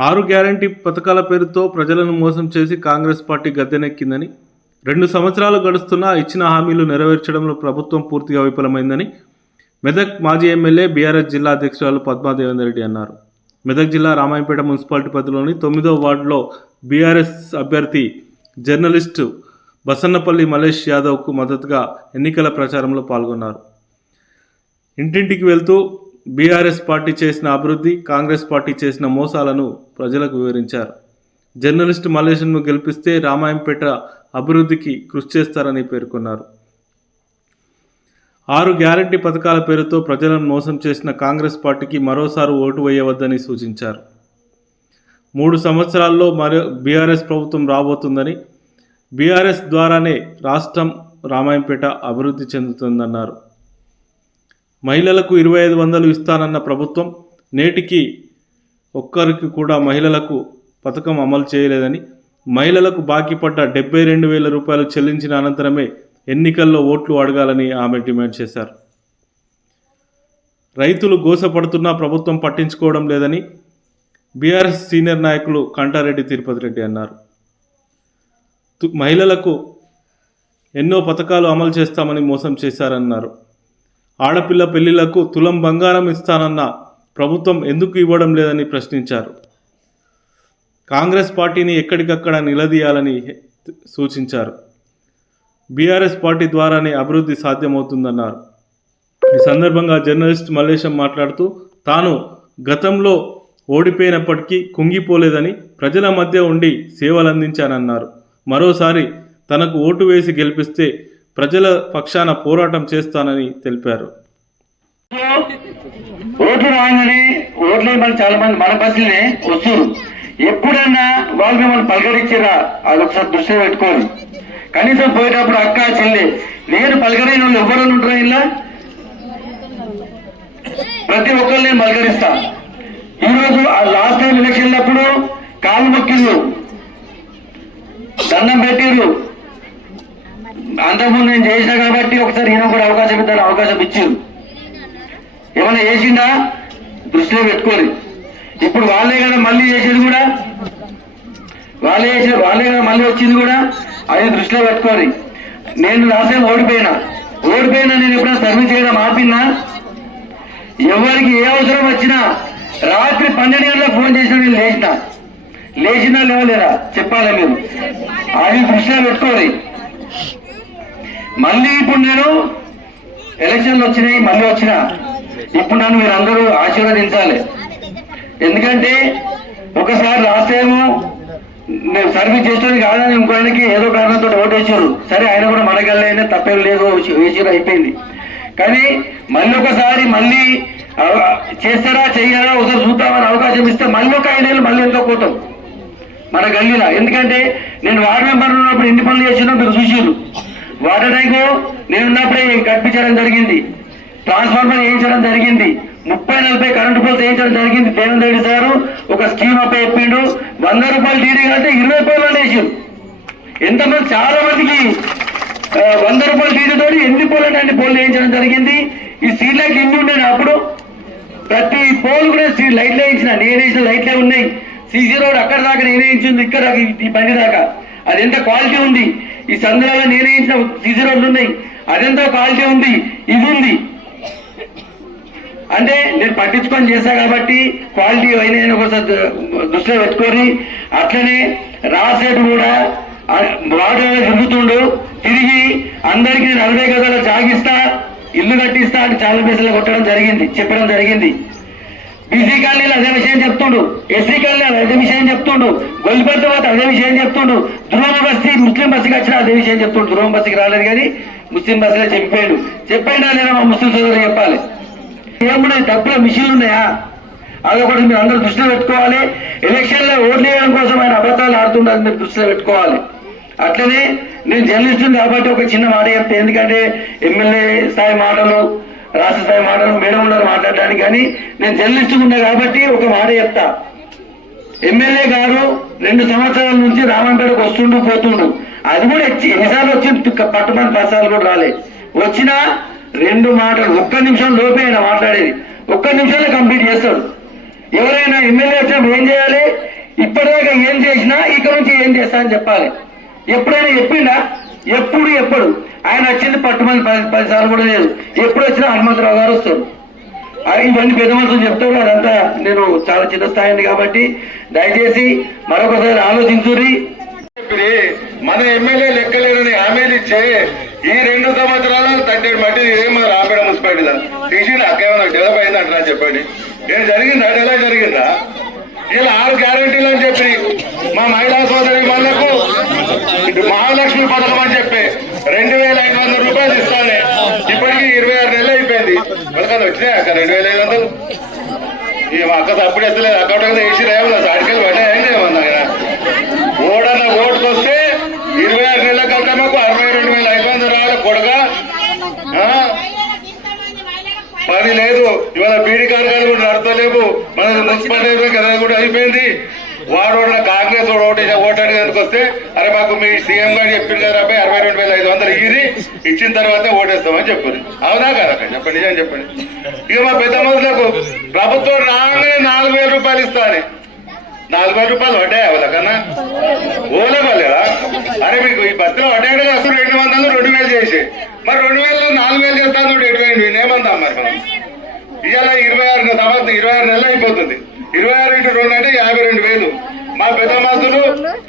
ఆరు గ్యారంటీ పథకాల పేరుతో ప్రజలను మోసం చేసి కాంగ్రెస్ పార్టీ గద్దెనెక్కిందని రెండు సంవత్సరాలు గడుస్తున్నా ఇచ్చిన హామీలు నెరవేర్చడంలో ప్రభుత్వం పూర్తిగా విఫలమైందని మెదక్ మాజీ ఎమ్మెల్యే బీఆర్ఎస్ జిల్లా అధ్యక్షురాలు పద్మాదేవేందర్ రెడ్డి అన్నారు. మెదక్ జిల్లా రామాయంపేట మున్సిపాలిటీ పరిధిలోని తొమ్మిదవ వార్డులో బీఆర్ఎస్ అభ్యర్థి జర్నలిస్టు బసన్నపల్లి మలేష్ యాదవ్కు మద్దతుగా ఎన్నికల ప్రచారంలో పాల్గొన్నారు. ఇంటింటికి వెళ్తూ బీఆర్ఎస్ పార్టీ చేసిన అభివృద్ధి కాంగ్రెస్ పార్టీ చేసిన మోసాలను ప్రజలకు వివరించారు. జర్నలిస్ట్ మల్లేశన్ను గెలిపిస్తే రామాయంపేట అభివృద్ధికి కృషి చేస్తారని పేర్కొన్నారు. ఆరు గ్యారంటీ పథకాల పేరుతో ప్రజలను మోసం చేసిన కాంగ్రెస్ పార్టీకి మరోసారి ఓటు వేయవద్దని సూచించారు. మూడు సంవత్సరాల్లో మరో బీఆర్ఎస్ ప్రభుత్వం రాబోతుందని బీఆర్ఎస్ ద్వారానే రాష్ట్రం రామాయంపేట అభివృద్ధి చెందుతుందన్నారు. మహిళలకు ఇరవై ఐదు వందలు ఇస్తానన్న ప్రభుత్వం నేటికి ఒక్కరికి కూడా మహిళలకు పథకం అమలు చేయలేదని మహిళలకు బాకీ పడ్డ డెబ్బై రెండు వేల రూపాయలు చెల్లించిన అనంతరమే ఎన్నికల్లో ఓట్లు అడగాలని ఆమె డిమాండ్ చేశారు. రైతులు గోసపడుతున్నా ప్రభుత్వం పట్టించుకోవడం లేదని బీఆర్ఎస్ సీనియర్ నాయకులు కంటారెడ్డి తిరుపతి రెడ్డి అన్నారు. తు- మహిళలకు ఎన్నో పథకాలు అమలు చేస్తామని మోసం చేశారన్నారు. ఆడపిల్ల పెళ్ళిళ్ళకు తులం బంగారం ఇస్తానన్న ప్రభుత్వం ఎందుకు ఇవ్వడం లేదని ప్రశ్నించారు. కాంగ్రెస్ పార్టీని ఎక్కడికక్కడ నిలదీయాలని సూచించారు. బీఆర్ఎస్ పార్టీ ద్వారానే అభివృద్ధి సాధ్యమవుతుందన్నారు. ఈ సందర్భంగా జర్నలిస్ట్ మల్లేశం మాట్లాడుతూ తాను గతంలో ఓడిపోయినప్పటికీ కుంగిపోలేదని ప్రజల మధ్య ఉండి సేవలందించానన్నారు. మరోసారి తనకు ఓటు వేసి గెలిపిస్తే ప్రజల పక్షాన పోరాటం చేస్తానని తెలిపారు. ఓట్లు రాగానే ఓట్లు మన చాలా మంది మన బస్సులనే వస్తున్నారు. ఎప్పుడన్నా వాళ్ళు మిమ్మల్ని పలకరించారా? అది ఒకసారి దృష్టిలో పెట్టుకోరు కనీసం పోయేటప్పుడు అక్క చెల్లి నేను పలకరైన వాళ్ళు ఎవరు ఉంటారా ఇలా ప్రతి ఒక్కరు నేను పలకరిస్తా. ఈరోజు ఆ లాస్ట్ టైం ఎలక్షన్ అప్పుడు కాలు మొక్కిళ్ళు దండం పెట్టిరు అంతకుముందు నేను చేసిన కాబట్టి ఒకసారి ఈయన కూడా అవకాశం ఇద్దాను అవకాశం ఇచ్చారు. ఏమైనా చేసిందా దృష్టిలో పెట్టుకోరు ఇప్పుడు వాళ్ళే కదా మళ్ళీ చేసేది కూడా? వాళ్ళే చేసే వాళ్ళే కదా మళ్ళీ వచ్చింది కూడా? అది దృష్టిలో పెట్టుకోరు నేను లాస్ట్ ఓడిపోయినా. ఓడిపోయినా నేను ఎప్పుడైనా సర్వీస్ చేయడం ఆపినా? ఎవరికి ఏ అవసరం వచ్చినా రాత్రి పన్నెండు గంటలకు ఫోన్ చేసినా నేను లేచిన. లేచినా లేవలేరా? చెప్పాలి మీరు? అది దృష్టిలో పెట్టుకోరు మళ్ళీ ఇప్పుడు నేను ఎలక్షన్లు వచ్చినాయి మళ్ళీ వచ్చిన. ఇప్పుడు నన్ను మీరు అందరూ ఆశీర్వదించాలి. ఎందుకంటే ఒకసారి లాస్ట్ టైము నేను సర్వీస్ చేసేది కాదని ఇంకోడానికి ఏదో కారణంతో ఓటు వేసారు సరే ఆయన కూడా మనకెళ్ళైనా తప్పేం లేదు వేసారు అయిపోయింది. కానీ మళ్ళీ ఒకసారి మళ్ళీ చేస్తారా చెయ్యారా ఒకసారి చూద్దామని అవకాశం ఇస్తే మళ్ళీ ఒక ఐదేళ్ళు మళ్ళీ ఎంతో పోతాం? మన గల్లీలా. ఎందుకంటే నేను వార్డు మెంబర్ ఉన్నప్పుడు ఎన్ని పనులు చేసినా మీరు చూసారు వాటర్ ట్యాంకు నేను ఉన్నప్పుడే కట్టించడం జరిగింది? ట్రాన్స్ఫార్మర్ వేయించడం జరిగింది. ముప్పై నలభై కరెంటు పోల్స్ వేయించడం జరిగింది. దేవేంద్ర రెడ్డి సారు ఒక స్కీమ్ అప్ప చెప్పిండు. వంద రూపాయలు డీడీ కంటే ఇరవై రూపాయలు వేసారు ఎంతమంది చాలా మందికి వంద రూపాయలు డీడీతో ఎన్ని పోలు అంటే అన్ని వేయించడం జరిగింది. ఈ స్ట్రీట్ లైట్ ఎన్ని ఉండేది అప్పుడు? ప్రతి పోల్ కూడా స్ట్రీట్ లైట్లు వేయించిన. నేను వేసిన లైట్లే ఉన్నాయి. సీసీ రోడ్ అక్కడ దాకా నేను వేయించింది ఇక్కడ దాకా ఈ- ఈ బండి దాకా. అది ఎంత క్వాలిటీ ఉంది? ఈ సందులలో నిర్ణయించిన సీజన్ సీసీ రోడ్లు ఉన్నాయి. అదెంత క్వాలిటీ ఉంది ఇది ఉంది. అంటే నేను పట్టించుకొని చేశా కాబట్టి క్వాలిటీ అయినా ఒకసారి దృష్టిలో పెట్టుకొని అట్లనే రాసేటు కూడా వాటర్ తిరుగుతుండు తిరిగి అందరికీ నేను గదాలు గదాల జాగిస్తా ఇల్లు కట్టిస్తా అని చాలా పైసలు కొట్టడం జరిగింది చెప్పడం జరిగింది. బీసీ కాలనీలు అదే విషయం చెప్తుండు. ఎస్సీ కాలనీలు అదే విషయం చెప్తుండు. గొల్లిపల్లి తర్వాత అదే విషయం చెప్తుండు. ధ్రువ బస్తీ ముస్లిం బస్సుకి వచ్చినా అదే విషయం చెప్తుండు. ధ్రువ బస్సుకి రాలేదు కానీ ముస్లిం బస్సులో చెప్పాడు. చెప్పైనా లేదా మా ముస్లిం సోదరు చెప్పాలి? ఏమున్నాయి తప్పుల మిషన్లు ఉన్నాయా? అదొకటి మీరు అందరూ దృష్టిలో పెట్టుకోవాలి. ఎలక్షన్లో ఓట్లు వేయడం కోసం ఆయన అబద్ధాలు ఆడుతుండాలని మీరు దృష్టిలో పెట్టుకోవాలి. అట్లనే నేను జర్నలిస్ట్ కాబట్టి ఒక చిన్న మాట చెప్తే ఎందుకంటే ఎమ్మెల్యే స్థాయి మాటలు రాష్ట్ర స్థాయి మాటలు మేడం ఉన్నారు మాట్లాడడానికి కానీ నేను జర్నలిస్ట్ ఉన్నా కాబట్టి ఒక మాట చెప్తా. ఎమ్మెల్యే గారు రెండు సంవత్సరాల నుంచి రామంపేటకు వస్తుండు పోతుండు. అది కూడా వచ్చి ఎన్నిసార్లు వచ్చి పట్టుమని పసాలు కూడా రాలే. వచ్చినా రెండు మాటలు ఒక్క నిమిషం లోపే ఆయన మాట్లాడేది. ఒక్క నిమిషంలో కంప్లీట్ చేస్తాడు. ఎవరైనా ఎమ్మెల్యే వచ్చినప్పుడు ఏం చేయాలి? ఇప్పటిదాకా ఏం చేసినా ఇక్కడ నుంచి ఏం చేస్తా అని చెప్పాలి. ఎప్పుడైనా చెప్పిండా? ఎప్పుడు ఎప్పుడు ఆయన వచ్చింది పట్టుమని పది పది సార్లు కూడా లేదు. ఎప్పుడు వచ్చినా హనుమంతరావు గారు వస్తారు. ఇవన్నీ పెద్ద మనుషులు చెప్తారు. అదంతా నేను చాలా చిన్న స్థాయిని కాబట్టి దయచేసి మరొకసారి ఆలోచించుర్రి. చెప్పి మన ఎమ్మెల్యే లెక్కలేదని హామీలు ఇచ్చే ఈ రెండు సంవత్సరాలు తండ్రి మట్టి ఏమో రాపేడ మున్సిపాలిటీలో. తీసి నాకేమైనా డెవలప్ అయిందంటారా చెప్పండి. ఏం జరిగిందా? ఎలా జరిగిందా? ఇలా ఆరు గ్యారంటీలు అని చెప్పి మా మహిళా సోదరి వాళ్ళకు ఇటు మహాలక్ష్మి పథకం అని చెప్పి రెండు వేల ఐదు వందల రూపాయలు ఇస్తానే. ఇప్పటికి ఇరవై ఆరు నెలలు అయిపోయింది. పథకాలు వచ్చినాయి? అక్క రెండు వేల ఐదు వందలు? ఇక మా అక్క అప్పుడు ఎత్తలేదు అకౌంట్ వేసి రేపు సాడికెళ్ళి పడ్డాయండి ఏమన్నా అక్కడ ఓడన్న ఓటుకు వస్తే ఇరవై ఆరు నెలల కంటే మాకు అరవై రెండు వేల ఐదు వందల రావాలి కొడగా ఆ? పని లేదు ఇవాళ బీడీ కార్యాలు కూడా నడతలేవు మన మున్సిపాలిటీ కదా కూడా అయిపోయింది వాడు కాంగ్రెస్ వాడు ఓటు ఓటు వస్తే అరే మాకు మీ సీఎం గారు చెప్పింది కదా అబ్బాయి అరవై రెండు వేల ఐదు వందలు ఇరి ఇచ్చిన తర్వాత ఓటేస్తామని చెప్పారు. అవునా కదా చెప్పండి నిజం చెప్పండి. ఇక మా పెద్ద మనుషులకు ప్రభుత్వం రాగానే నాలుగు వేల రూపాయలు ఇస్తాను నాలుగు వేల రూపాయలు వడ్డాయి అవలకన్నా ఓలే అరే మీకు ఈ బస్సులో వడ్డాడు కదా అసలు రెండు వందలు రెండు వేలు చేసి. మరి రెండు వేలు నాలుగు వేలు చేస్తాను చూడు ఎటువంటి నేనేమందాం మరి? మనం ఇవాళ ఇరవై ఆరు సంవత్సరం ఇరవై ఆరు నెలలు అయిపోతుంది. ఇరవై ఆరు ఇంటూ రెండు అంటే యాభై రెండు వేలు. మా పెద్ద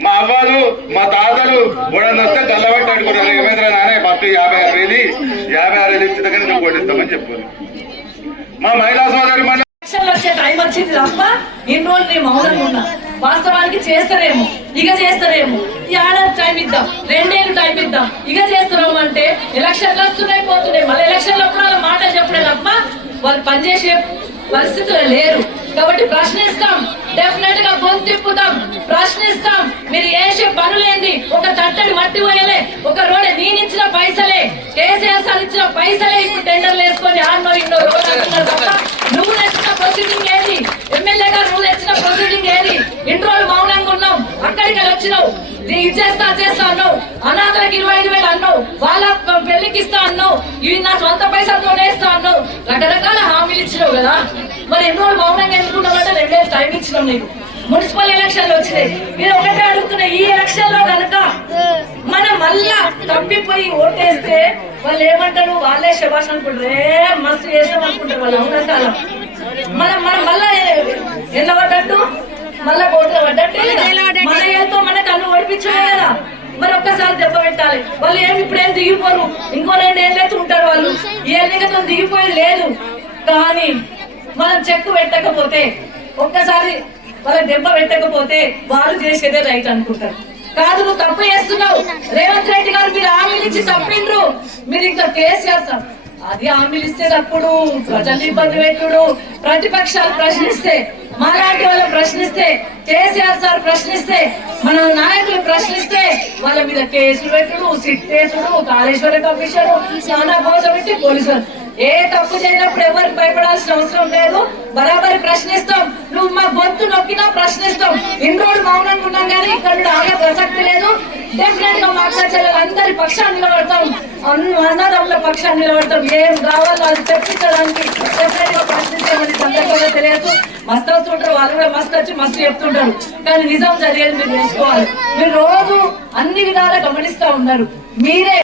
మా అవ్వాలు మా తాతలు మూడొందలు వస్తే గల్లబట్టి అడుగుతున్నారు ఏమైందిరా నానే ఫస్ట్ యాభై ఆరు వేలు యాభై ఆరు వేలు ఇచ్చిన కానీ నువ్వు కొట్టిస్తామని చెప్పారు. మా మహిళా సోదరి మన ఎలక్షన్లు వచ్చే టైం వచ్చింది తప్ప ఇన్ని రోజులు నేను మౌనంగా ఉన్నా. వాస్తవానికి చేస్తారేమో ఇక చేస్తారేమో ఈ ఏడాది టైం ఇద్దాం. రెండేళ్ళు టైం ఇద్దాం. ఇక చేస్తున్నాము అంటే ఎలక్షన్లు వస్తున్నాయి పోతున్నాయి. మళ్ళీ ఎలక్షన్లు అప్పుడు వాళ్ళ మాట చెప్పడే తప్ప వాళ్ళు పనిచేసే పరిస్థితులు లేరు. కాబట్టి ప్రశ్నిస్తాం. డెఫినెట్గా గొంతు ప్రశ్నిస్తాం. మీరు చేసే పనులేంది? ఒక తట్టడి మట్టి పోయలే. ఒక రోడ్ నేనిచ్చిన పైసలే. కేసీఆర్ సార్ ఇచ్చిన పైసలే. ఇప్పుడు టెండర్లు వేసుకొని ఆన్నో ఇన్నో రోడ్ అంటున్నారు తప్ప నువ్వు తెచ్చిన ప్రొసీడింగ్ ఏది? ఎమ్మెల్యే గారు నువ్వు తెచ్చిన ప్రొసీడింగ్ ఏది? ఇన్ని రోజులు మౌనంగా ఉన్నాం. అక్కడికి వచ్చినావు. ఇది ఇచ్చేస్తా చేస్తా అన్నావు. అనాథలకు ఇరవై ఐదు వేలు అన్నావు. వాళ్ళ పెళ్ళికి ఇస్తా అన్నావు. ఇవి నా సొంత పైసలతోనే ఇస్తా అన్నావు. రకరకాల హామీలు ఇచ్చినావు కదా మరి ఎన్నో రోజులు మౌనంగా ఎందుకున్నావంటే రెండేళ్ళు టైం ఇచ్చినాం నీకు. మున్సిపల్ ఎలక్షన్లు వచ్చినాయి. మీరు ఒకటే అడుగుతున్నా ఈ ఎలక్షన్లో కనుక మనం మళ్ళా తప్పిపోయి ఓటేస్తే వాళ్ళు ఏమంటారు? వాళ్ళే శబాష్ అనుకుంటారు. ఏ మస్తు చేసాం అనుకుంటారు వాళ్ళు అవున కాలం మనం మనం మళ్ళా ఎన్న పడ్డట్టు? మళ్ళా ఓట్లు పడ్డట్టే మన ఏతో మన కన్ను ఓడిపించలే కదా? మరి ఒక్కసారి దెబ్బ పెట్టాలి. వాళ్ళు ఏమి ఇప్పుడేం దిగిపోరు? ఇంకో రెండు ఏళ్ళైతే ఉంటారు వాళ్ళు. ఏ దిగిపోయేది లేదు. కానీ మనం చెక్కు పెట్టకపోతే ఒక్కసారి వాళ్ళ దెబ్బ పెట్టకపోతే వాళ్ళు చేసేదే రైట్ అనుకుంటారు. కాదు నువ్వు తప్పు చేస్తున్నావు. రేవంత్ రెడ్డి గారు మీరు హామీలు ఇచ్చి తప్పిండ్రు. మీరు ఇంకా కేసీఆర్ సార్ అది హామీలు ఇస్తే తప్పుడు. ప్రజలు ఇబ్బంది పెట్టుడు. ప్రతిపక్షాలు ప్రశ్నిస్తే మాలాంటి వాళ్ళు ప్రశ్నిస్తే కేసీఆర్ సార్ ప్రశ్నిస్తే మన నాయకులు ప్రశ్నిస్తే వాళ్ళ మీద కేసులు పెట్టుడు సిట్ కేసుడు కాళేశ్వర కమిషన్ చాలా కోసం పెట్టి పోలీసులు ఏ తప్పు చేయనప్పుడు ఎవరికి భయపడాల్సిన అవసరం లేదు? బరాబరి ప్రశ్నిస్తాం. నువ్వు మా గొంతు నొక్కినా ప్రశ్నిస్తాం. ఇన్ని రోజులు మౌనంగా ఉన్నాం కానీ ఇక్కడ ఆగే ప్రసక్తి లేదు. డెఫినెట్గా మాట్లాడే అందరి పక్షాన్ని నిలబడతాం. అన్ని అన్నదమ్ముల పక్షాన్ని నిలబడతాం. ఏం కావాలో అది తెప్పించడానికి డెఫినెట్గా ప్రశ్నిస్తామని సందర్భంగా తెలియదు. మస్తు వస్తుంటారు వాళ్ళు కూడా మస్తు వచ్చి మస్తు చెప్తుంటారు. కానీ నిజం జరిగేది మీరు తెలుసుకోవాలి. మీరు రోజు అన్ని విధాలా గమనిస్తా ఉన్నారు. మీరే